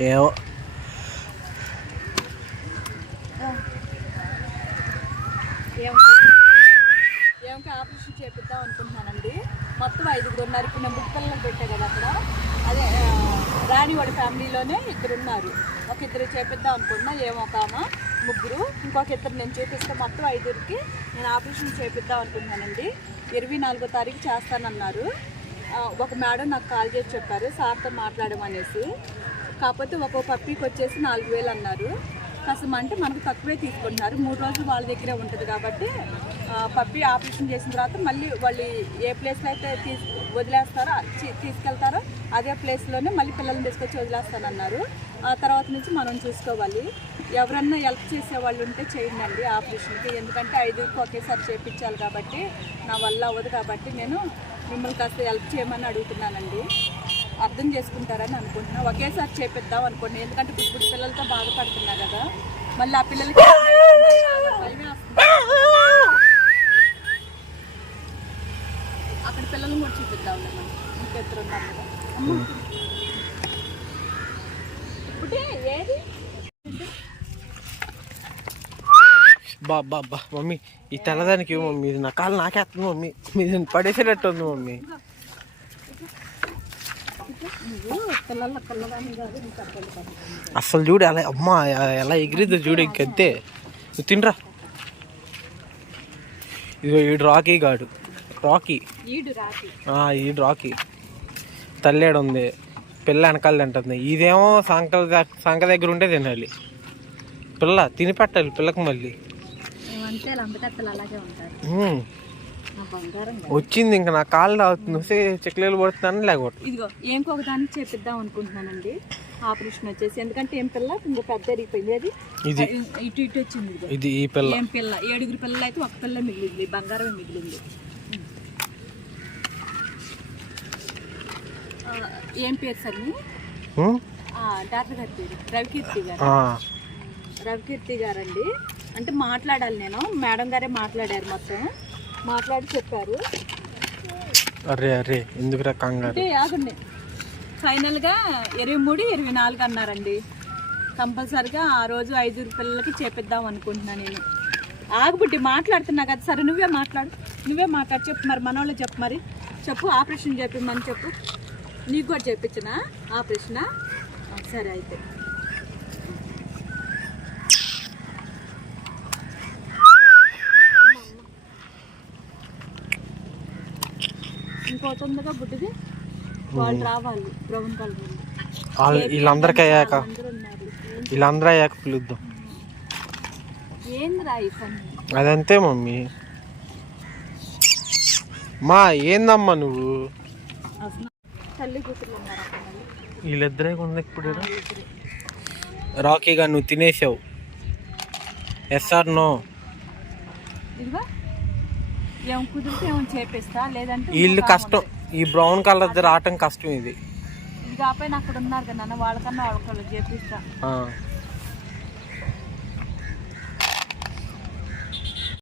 ఏమో ఏం ఏమిటి ఆపరేషన్ చేపిద్దాం అనుకుంటున్నానండి. మొత్తం ఐదుగురు ఉన్నారు ఇప్పుడు నేను బుక్కల్లో పెట్టా కదా అక్కడ. అదే రాణి రాణివాడి ఫ్యామిలీలోనే ఇద్దరు ఉన్నారు ఒక ఇద్దరు చేపిద్దాం అనుకున్నా ఏమో ఒక ఆమె ముగ్గురు. ఇంకొక ఇద్దరు నేను చూపిస్తే మొత్తం ఐదుగురికి నేను ఆపరేషన్ చేపిద్దాం అనుకుంటున్నానండి. ఇరవై నాలుగో తారీఖు చేస్తానన్నారు. ఒక మేడం నాకు కాల్ చేసి చెప్పారు. సార్తో మాట్లాడమనేసి. కాకపోతే ఒక్కో పప్పీకి వచ్చేసి నాలుగు వేలు అన్నారు. కసం అంటే మనకు తక్కువే తీసుకుంటున్నారు. మూడు రోజులు వాళ్ళ దగ్గరే ఉంటుంది కాబట్టి పప్పి ఆపరేషన్ చేసిన తర్వాత మళ్ళీ వాళ్ళు ఏ ప్లేస్లో అయితే తీసు వదిలేస్తారో తీసుకెళ్తారో అదే ప్లేస్లోనే మళ్ళీ పిల్లల్ని తీసుకొచ్చి వదిలేస్తానన్నారు. ఆ తర్వాత నుంచి మనం చూసుకోవాలి. ఎవరన్నా హెల్ప్ చేసే వాళ్ళు ఉంటే చేయండి ఆపరేషన్కి. ఎందుకంటే ఐదుగురికి ఒకేసారి చేయించాలి కాబట్టి నా వల్ల అవ్వదు కాబట్టి నేను మిమ్మల్ని కాస్త హెల్ప్ చేయమని అడుగుతున్నానండి. అర్థం చేసుకుంటారని అనుకుంటున్నా. ఒకేసారి చేపిద్దాం అనుకుంటున్నా ఎందుకంటే ఇప్పుడు పిల్లలతో బాధపడుతున్నా కదా. మళ్ళీ ఆ పిల్లలకి భయమే వస్తుంది. అక్కడ పిల్లల్ని కూడా చూపిద్దాం మనం ఇంకెద్దరు ఉన్నారు కదా. అమ్మ. ఇప్పుడు ఏది? బా బా బా మమ్మీ ఈ తెల్లదానికి మమ్మీ ఇది నా కాలు నాకేస్తుంది మమ్మీ. మీది పడేసేటట్టు ఉంది మమ్మీ నువ్వు పిల్లల పిల్లదాన్ని కాదు ఇంకా అర్థం కాదు అసలు చూడు ఎలా అమ్మా ఎలా ఎగిరిద్దో చూడు ఇంకంతే. నువ్వు తినరా? ఇదిగో ఈడు రాకీ గాడు. రాకీ. ఈడు రాకి. తల్లేడు ఉంది పిల్ల వెనకాల తింటుంది. ఇదేమో సంకల సంక దగ్గర ఉంటే తినాలి. పిల్ల తిని పెట్టాలి పిల్లకి మళ్ళీ. బంగారం వచ్చింది ఇంకా నా కాళ్ళు అవుతుంది వస్తే చెక్లీలు పడుతున్నాను లేకపోతే. ఇదిగో ఏంకొక దాన్ని చేపిద్దాం అనుకుంటున్నానండి. ఆపరేషన్ వచ్చేసి ఎందుకంటే ఏం పిల్ల? ఇంకా పెద్ద ఎరిగిపోయింది అది ఇది ఇటు ఇటు వచ్చింది. ఇది ఈ పిల్ల. ఏం పిల్ల? ఏడుగురు పిల్లలు అయితే ఒక పిల్ల మిగిలింది బంగారమే మిగిలింది. ఏం పేరు సార్ డాక్టర్ గారి పేరు. రవికీర్తి గారు. రవికీర్తి గారండి. అంటే మాట్లాడాలి నేను. మేడం గారే మాట్లాడారు మొత్తం. మాట్లాడి చెప్పారు. అరే అరే ఎందుకురా కంగారు? అంటే ఆగండి. ఫైనల్గా ఇరవై మూడు ఇరవై నాలుగు అన్నారండి. కంపల్సరిగా ఆ రోజు ఐదుగురు పిల్లలకి చేపిద్దాం అనుకుంటున్నా నేను. ఆగుబుడ్డి మాట్లాడుతున్నా కదా. సరే నువ్వే మాట్లాడు. నువ్వే మాట్లాడు. చెప్పు మరి మనోళ్ళు చెప్పు మరి. చెప్పు ఆపరేషన్ చేపిమ్మని చెప్పు. నీకు కూడా చేపించనా ఆపరేషనా? సరే అయితే. ఇంకోటి ఉందిగా బుడ్డిది వాళ్ళు రావాలి. బ్రౌన్ కలర్ వాళ్ళు. వాళ్ళ- వీళ్ళందరికీ అయ్యాక వీళ్ళందరూ అయ్యాక పిలుద్దాం. ఏందిరా ఈ పని? అదంతే మమ్మీ. మా ఏందమ్మా నువ్వు. వీళ్ళిద్దరే ఉంది ఇప్పుడు. రాకీగా నువ్వు తినేసావు. ఎస్ఆర్ నో ఏం కుదిరితే ఏమో చేపిస్తా లేదంటే వీళ్ళు కష్టం. ఈ బ్రౌన్ కలర్ రావటం కష్టం ఇది ఇది కాకపోయినా అక్కడ ఉన్నారు కదా నాన్న వాళ్ళకన్నా వాళ్ళకి చేపిస్తా.